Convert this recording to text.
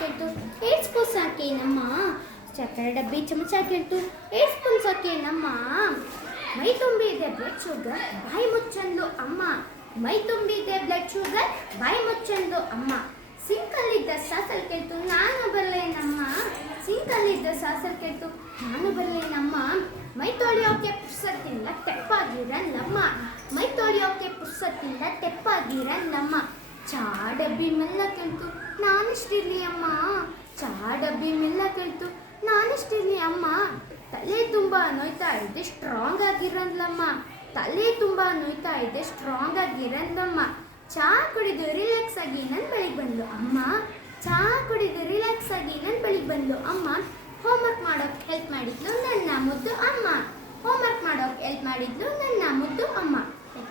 ಕೇಳ್ತು 8 spoon ಸಾಕೇನಮ್ಮ. ಸಕ್ಕರೆ ಡಬ್ಬಿ ಚಮಚ ಕೇಳ್ತು 8 ಸ್ಪೂನ್ ಸಾಕೇನಮ್ಮ. ಮೈ ತುಂಬಿದೆ ಬ್ಲಡ್ ಶುಗರ್ ಬಾಯಿ ಮುಚ್ಚಂದು ಅಮ್ಮ. ಮೈ ತುಂಬಿದೆ ಬ್ಲಡ್ ಶುಗರ್ ಬಾಯಿ ಮುಚ್ಚಂದು ಅಮ್ಮ. ಸಿಂಕಲ್ಲಿದ್ದ ಸಾಸಲ್ ಕೇಳ್ತು ನಾನು ಬರಲೇನಮ್ಮ. ಸಿಂಕಲ್ಲಿದ್ದ ಸಾಸಲ್ ಕೇಳ್ತು ನಾನು ಬರಲೇನಮ್ಮ. ಮೈ ತೊಳೆಯೋಕೆ ಪುರ್ಸತ್ತಿಲ್ಲ ತೆಪ್ಪಾಗಿರಲ್ಲಮ್ಮ. ಮೈ ತೊಳೆಯೋಕೆ ಪುರ್ಸತ್ತಿಲ್ಲ ತೆಪ್ಪಾಗಿರಲ್ಲಮ್ಮ. ಚಾ ಡಬ್ಬಿ ಮೆಲ್ಲ ಕೇಳ್ತು ನಾನಿಷ್ಟಿರ್ಲಿ ಅಮ್ಮ. ಚಾ ಡಬ್ಬಿ ಮೆಲ್ಲ ಕೇಳ್ತು ನಾನಿಷ್ಟಿರ್ಲಿ ಅಮ್ಮ. ತಲೆ ತುಂಬ ನೋಯ್ತಾ ಇದೆ ಸ್ಟ್ರಾಂಗ್ ಆಗಿರಲ್ಲಮ್ಮ. ತಲೆ ತುಂಬ ನೋಯ್ತಾ ಇದೆ ಸ್ಟ್ರಾಂಗ್ ಆಗಿರಲ್ಲಮ್ಮ. ಚಾ ಕುಡಿದು ರಿಲ್ಯಾಕ್ಸ್ ಆಗಿ ನನ್ನ ಬಳಿಗೆ ಬಂದ್ಲು ಅಮ್ಮ. ಚಾ ಕುಡಿದು ರಿಲ್ಯಾಕ್ಸ್ ಆಗಿ ನನ್ನ ಬಳಿಗೆ ಬಂದ್ಲು ಅಮ್ಮ. ಹೋಮ್ವರ್ಕ್ ಮಾಡೋಕೆ ಹೆಲ್ಪ್ ಮಾಡಿದ್ಲು ನನ್ನ ಮುದ್ದು ಅಮ್ಮ. ಹೋಮ್ವರ್ಕ್ ಮಾಡೋಕೆ ಹೆಲ್ಪ್ ಮಾಡಿದ್ಲು ನನ್ನ ಮುದ್ದು ಅಮ್ಮ.